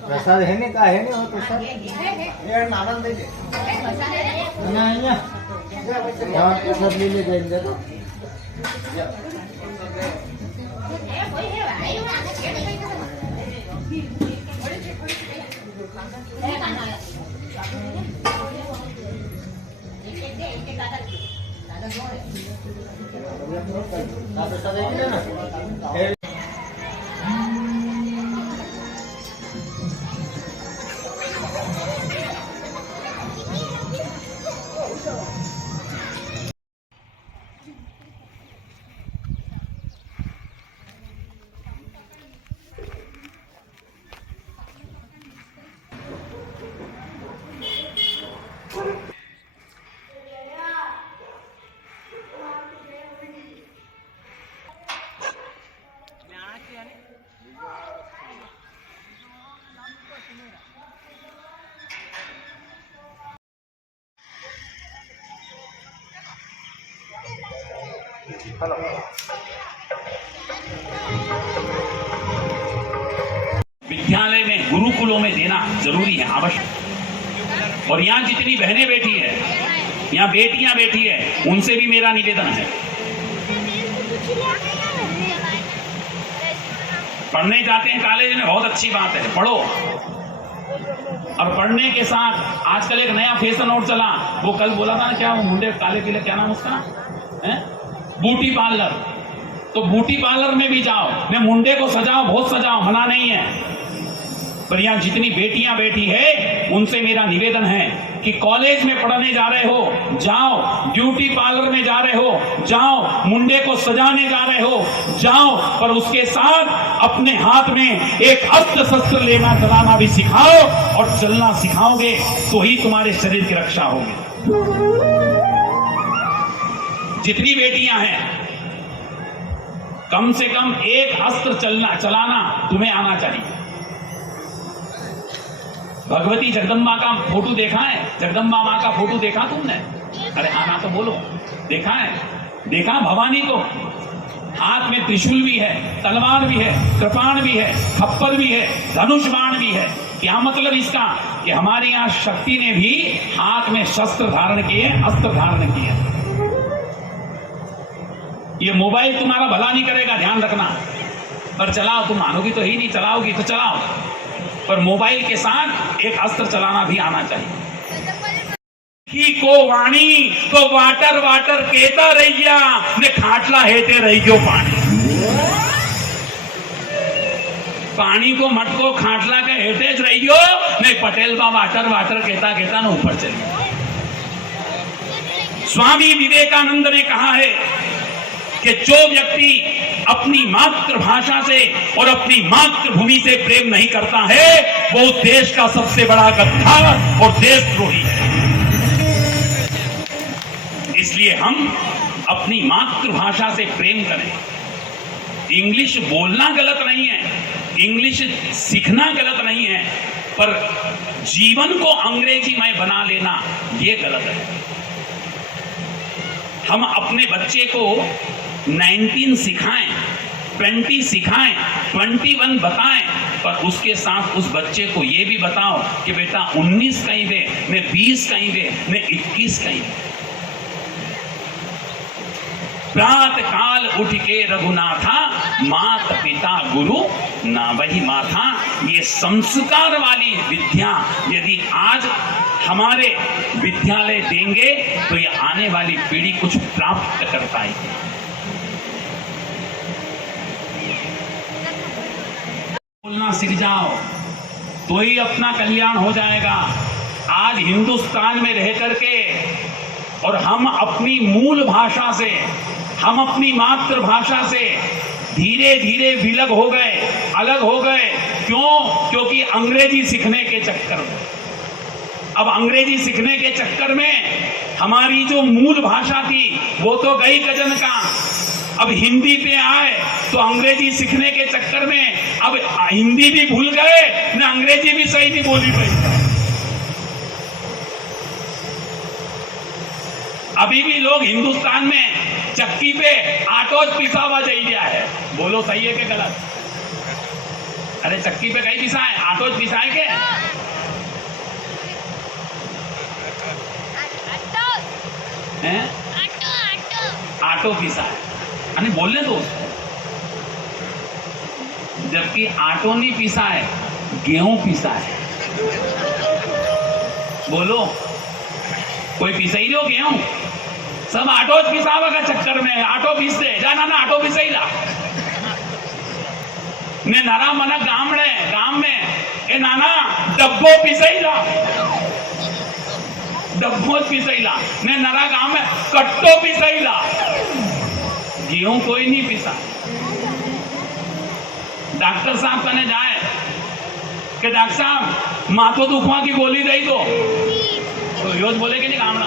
प्रसाद है ने का है ने प्रसाद आनंद दे प्रसाद ले ले जाएंगे तो विद्यालय में गुरुकुलों में देना जरूरी है, आवश्यक। और यहाँ जितनी बहनें बैठी है, यहाँ बेटियां बैठी है, उनसे भी मेरा निवेदन है, पढ़ने जाते हैं कॉलेज में, बहुत अच्छी बात है, पढ़ो। और पढ़ने के साथ आजकल एक नया फैशन और चला, वो कल बोला था ना, क्या वो मुंडे काले पीले, क्या नाम उसका है, ब्यूटी पार्लर। तो ब्यूटी पार्लर में भी जाओ, मैं मुंडे को सजाओ, बहुत सजाओ, मना नहीं है, पर यहाँ जितनी बेटियां बैठी है उनसे मेरा निवेदन है कि कॉलेज में पढ़ने जा रहे हो जाओ, ब्यूटी पार्लर में जा रहे हो जाओ, मुंडे को सजाने जा रहे हो जाओ, पर उसके साथ अपने हाथ में एक अस्त्र शस्त्र लेना चलाना भी सिखाओ, और चलना सिखाओगे तो ही तुम्हारे शरीर की रक्षा होगी। जितनी बेटियां हैं, कम से कम एक अस्त्र चलाना तुम्हें आना चाहिए। भगवती जगदम्बा का फोटो देखा है? जगदम्बा माँ का फोटो देखा तुमने? अरे आना तो बोलो, देखा है? देखा भवानी को? हाथ में त्रिशूल भी है, तलवार भी है, कृपाण भी है, खप्पर भी है, धनुष बाण भी है। क्या मतलब इसका? कि हमारे यहाँ शक्ति ने भी हाथ में शस्त्र धारण किए, अस्त्र धारण किए। ये मोबाइल तुम्हारा भला नहीं करेगा, ध्यान रखना, पर चलाओ, तुम मानोगी तो ही नहीं, चलाओगी तो चलाओ, पर मोबाइल के साथ एक अस्त्र चलाना भी आना चाहिए। ही को वाणी तो वाटर वाटर कहता रहिया ने खाटला हेते रही गयो पानी। पानी को मटको खाटला के हेते ज रही गयो ने पटेल बा वाटर वाटर कहता कहता ना ऊपर चली। स्वामी विवेकानंद ने कहा है कि जो व्यक्ति अपनी मातृभाषा से और अपनी मातृभूमि से प्रेम नहीं करता है, वो उस देश का सबसे बड़ा गद्दार और देशद्रोही है। इसलिए हम अपनी मातृभाषा से प्रेम करें। इंग्लिश बोलना गलत नहीं है, इंग्लिश सीखना गलत नहीं है, पर जीवन को अंग्रेजीमय बना लेना ये गलत है। हम अपने बच्चे को 19 सिखाएं, 20 सिखाएं, 21 बताएं, पर उसके साथ उस बच्चे को ये भी बताओ कि बेटा 19 कहीं दे, मैं 20 कहीं दे, मैं 21 कहीं दे। प्रात काल उठ के रघुनाथा, मात पिता गुरु ना वही माथा। ये संस्कार वाली विद्या यदि आज हमारे विद्यालय देंगे तो ये आने वाली पीढ़ी कुछ प्राप्त कर पाएगी। बोलना सीख जाओ तो ही अपना कल्याण हो जाएगा। आज हिंदुस्तान में रह करके और हम अपनी मूल भाषा से, हम अपनी मातृभाषा से धीरे धीरे विलग हो गए, अलग हो गए। क्यों? क्योंकि अंग्रेजी सीखने के चक्कर में, अब अंग्रेजी सीखने के चक्कर में हमारी जो मूल भाषा थी वो तो गई गजन का। अब हिंदी पे आए तो अंग्रेजी सीखने के चक्कर में अब हिंदी भी भूल गए, न अंग्रेजी भी सही नहीं बोली पाई। अभी भी लोग हिंदुस्तान में चक्की पे आटो पिसावा जाइए है। बोलो सही है कि गलत? अरे चक्की पे कहीं पिसा है, आटो ज पिसा है के हैं? आटो पिसा है यानी बोलने दो उसको। जबकि आटो नहीं पिसा है, गेहूं पिसा है। बोलो, कोई पिसा ही नहीं हो गेहूं, सब आटो पिसावा का चक्कर में आटो पीस दे जाना ना, आटो पिसा ही ला ने नारा मना गाम में ए नाना डब्बो पिसैला, डब्बो पिसैला ने नरा गांव में कट्टो पिसैला। गेहूं कोई नहीं पिसा। डॉक्टर साहब कने जाए कि डॉक्टर साहब माथो दुखवा की गोली दे दो, तो योज बोले कि नहीं गामड़ा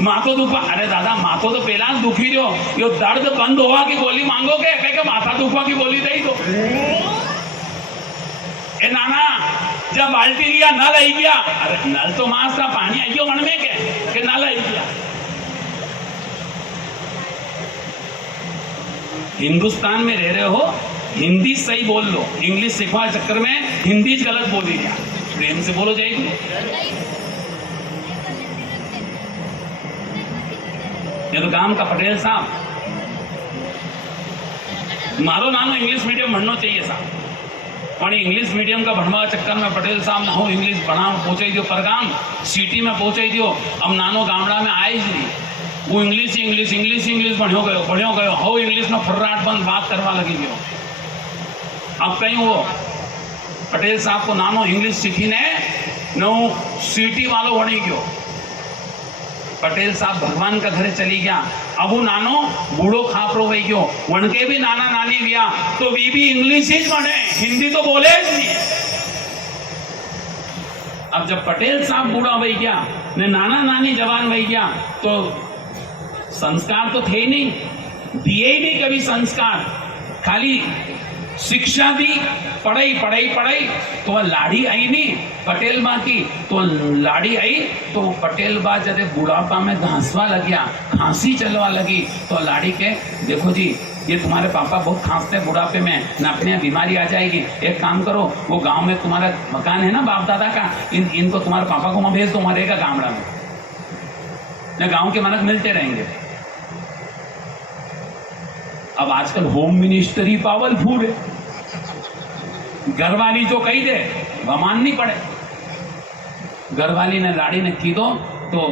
माथो दुखवा, अरे दादा माथो तो पहला दुखी जो यो दर्द बंद होवा की गोली मांगोगे, कह माथा दुखवा की गोली दे दो। ए नाना जब बाल्टी लिया नल आई गया, अरे नल तो मास था, पानी आई गयो मन में के नल आई गया। हिंदुस्तान में रह रहे हो, हिंदी सही बोल लो, इंग्लिश सिखवा चक्कर में हिंदी गलत बोली गया। प्रेम से बोलो जय गुरु। ये तो गांव का पटेल साहब, मारो नानो इंग्लिश मीडियम भणनो चाहिए साहब, पण इंग्लिश मीडियम का भणवा चक्कर में पटेल साहब ना हो इंग्लिश भणा पहुंचाई दियो, परगाम सिटी में पहुंचाई दियो। अब नानो गामड़ा में आए ज नहीं, वो इंग्लिश भण्यो गयो हो इंग्लिश में फर्राट बंद बात करवा लगी गयो। अब कहीं वो पटेल साहब को नानो इंग्लिश सीखी ने नो सिटी वालों बनी गयो। पटेल साहब भगवान का घरे चली गया, अब वो नानो बूढ़ो खापरो वही गयो, वनके भी नाना नानी गया तो भी इंग्लिश ही बने, हिंदी तो बोले ही नहीं। अब जब पटेल साहब बूढ़ा वही गया ने नाना नानी जवान वही गया, तो संस्कार तो थे ही नहीं, दिए ही नहीं कभी संस्कार, खाली शिक्षा दी, पढ़ाई तो वह लाड़ी आई नहीं पटेल माँ की, तो लाड़ी आई तो पटेल बा जब बुढ़ापा में घांसवा लग गया, खांसी चलवा लगी, तो लाड़ी के देखो जी ये तुम्हारे पापा बहुत खांसते हैं बुढ़ापे में, न अपने बीमारी आ जाएगी, एक काम करो वो गांव में तुम्हारा मकान है ना बाप दादा का, इनको तुम्हारे पापा को वहां भेज दो, मरेगा गामड़ा में, न गाँव के मनक मिलते रहेंगे। अब आजकल होम मिनिस्टर ही पावरफुल है, घरवाली जो कही दे भमान नहीं पड़े। घरवाली ने लाड़ी ने की दो तो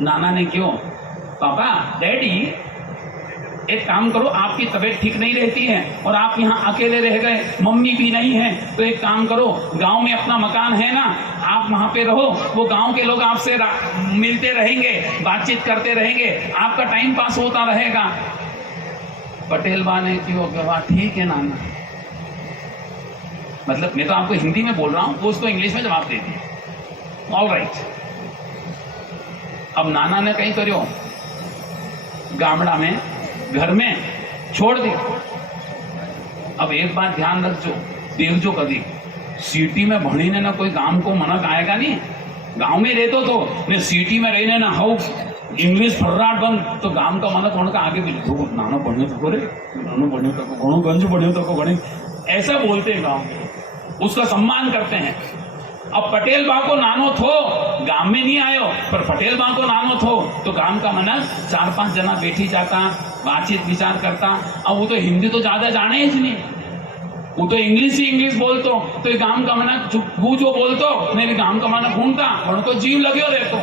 नाना ने क्यों, पापा डैडी एक काम करो, आपकी तबीयत ठीक नहीं रहती है और आप यहाँ अकेले रह गए, मम्मी भी नहीं है, तो एक काम करो गांव में अपना मकान है ना, आप वहां पे रहो, वो गांव के लोग आपसे मिलते रहेंगे, बातचीत करते रहेंगे, आपका टाइम पास होता रहेगा। पटेल बा ने क्यों, ठीक है नाना, मतलब मैं तो आपको हिंदी में बोल रहा हूं, वो उसको इंग्लिश में जवाब दे दिया, ऑल राइट। अब नाना ने कहीं करो गामड़ा में घर में छोड़ दी। अब एक बात ध्यान रखो, देखो कभी सिटी में भणी ने ना कोई गांव को मनक आएगा नहीं, गांव में रहते तो ने सिटी में रहने ना हो इंग्लिश फर्राट बंद, तो गांव का मनक उनका आगे भी नाना पढ़ने तक रे, नाना पढ़ने तक घणो गंज पढ़ने तक घणे, ऐसा बोलते हैं गांव में, उसका सम्मान करते हैं। अब पटेल बा को नानो थो गांव में नहीं आयो, पर पटेल बा को नानो थो तो गांव का मनक 4-5 जना बैठी जाता, बातचीत विचार करता। अब वो तो हिंदी तो ज्यादा जाने ही नहीं, वो तो इंग्लिश ही इंग्लिश बोलतो, तो गांव का मनक वो जो बोलतो मेरे गांव का मनक घूमता उनको जीव लगे रहतो।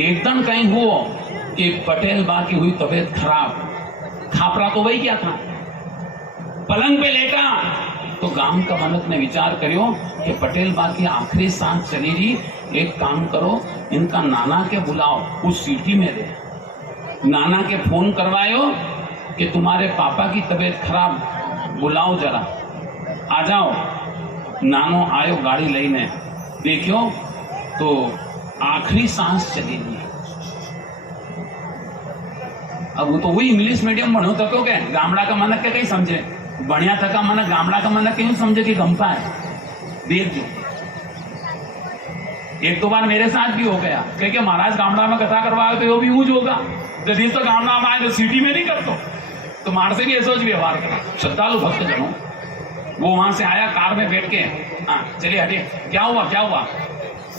एकदम कहीं हुआ कि पटेल बा की हुई तबीयत खराब, खापरा तो वही क्या था, पलंग पे लेटा, तो गांव का मनक ने विचार करियो कि पटेल बा की आखिरी सांस चली रही, एक काम करो इनका नाना के बुलाओ, उस सिटी में दे, नाना के फोन करवायो कि तुम्हारे पापा की तबीयत खराब, बुलाओ जरा, आ जाओ। नानो आयो गाड़ी लईने, देखियो तो आखिरी सांस चली गई। अब वो तो वही इंग्लिश मीडियम भणो तको के गामड़ा का मनक के कहीं समझे, बढ़िया थका मनक गामड़ा का मनक क्यों समझे कि गंपा है। देख जो 1-2 बार मेरे साथ भी हो गया, क्योंकि महाराज गामड़ा में कथा करवाए तो वो भी यूज होगा, जब तो गामड़ा में आए तो सिटी में नहीं करतो, तो मार से भी ऐसा ही व्यवहार करा। श्रद्धालु भक्त जनों, वो वहां से आया कार में बैठ के, हाँ चलिए हटिए, क्या हुआ क्या हुआ?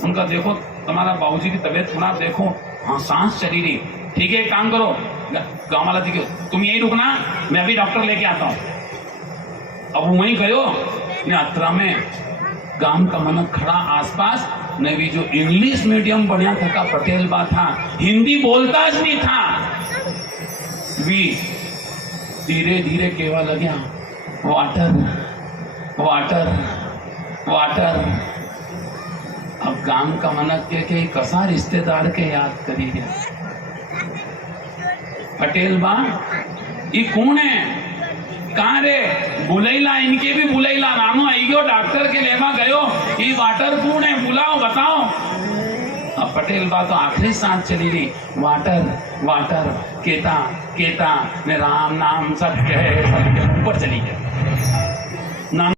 उनका देखो तुम्हारा बाबूजी की तबीयत खराब, देखो हाँ सांस चली रही। ठीक है एक काम करो, गाँव वाला जी तुम यही रुकना, मैं अभी डॉक्टर लेके आता हूँ। अब वो वहीं गयो ने अत्रा में गांव का मन खड़ा आसपास ने भी जो इंग्लिश मीडियम बढ़िया थका पटेल बा था, हिंदी बोलता ज नहीं था, भी धीरे धीरे केवा लग्या वाटर वाटर वाटर। अब गांव का मनक के कसा रिश्तेदार के याद करी गया, पटेल बा ये कौन है, कहाँ रे? बुलैला, इनके भी बुलैला नानो आई गयो, डॉक्टर के लेवा गयो, ये वाटर कौन है बुलाओ बताओ। अब पटेल बा तो आखिरी सांस चली रही, वाटर वाटर केता केता ने राम नाम सत्य है, ऊपर चली गया। नाम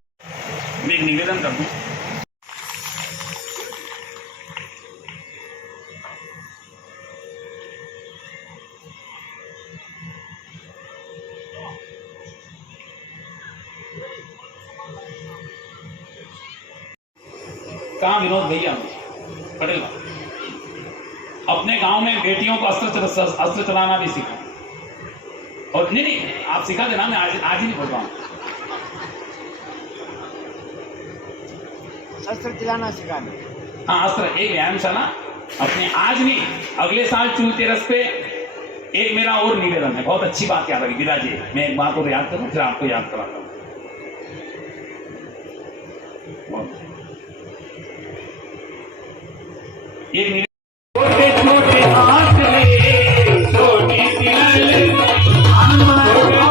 मैं एक निवेदन कर दूं, कहा विनोद भैया पटेल अपने गांव में बेटियों को अस्त्र चलाना भी सीखा। और नहीं आप सिखा देना, मैं आज ही नहीं बोल रहा हूं। अस्त्र चलाना सिखाना, हाँ अस्त्र, एक व्यायामशाला अपने आज नहीं अगले साल चूल तेरस पे। एक मेरा और निवेदन है, बहुत अच्छी बात याद रही गिरा जी, मैं एक बात और याद करूं फिर आपको याद कराता हूं। एक छोटे छोटे हाथ में छोटी तिलल,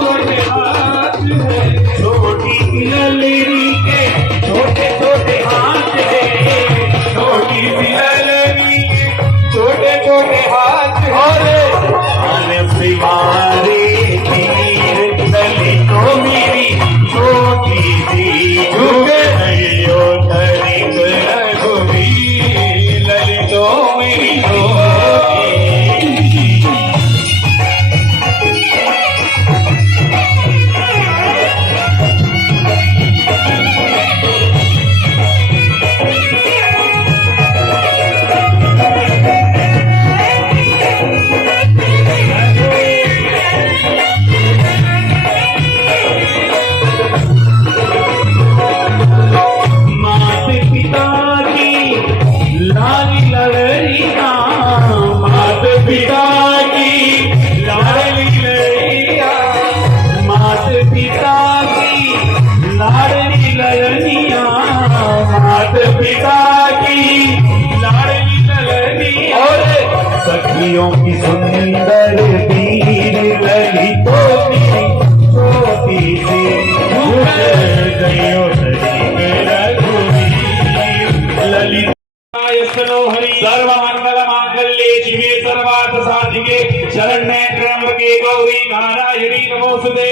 छोटे हाथ में छोटी तिललरी के, छोटे छोटे हाथ में छोटी तिललरी के, छोटे छोटे हाथ और सिवारे तीर गली तो मेरी छोटी सी झुके सखियों की सुंदर वीर ललितों की छोटी सी सर्वमंगल मांगल्ये शिवे सर्वार्थ साधिके शरण्ये त्र्यंबके गौरी नारायणी नमोस्तुते।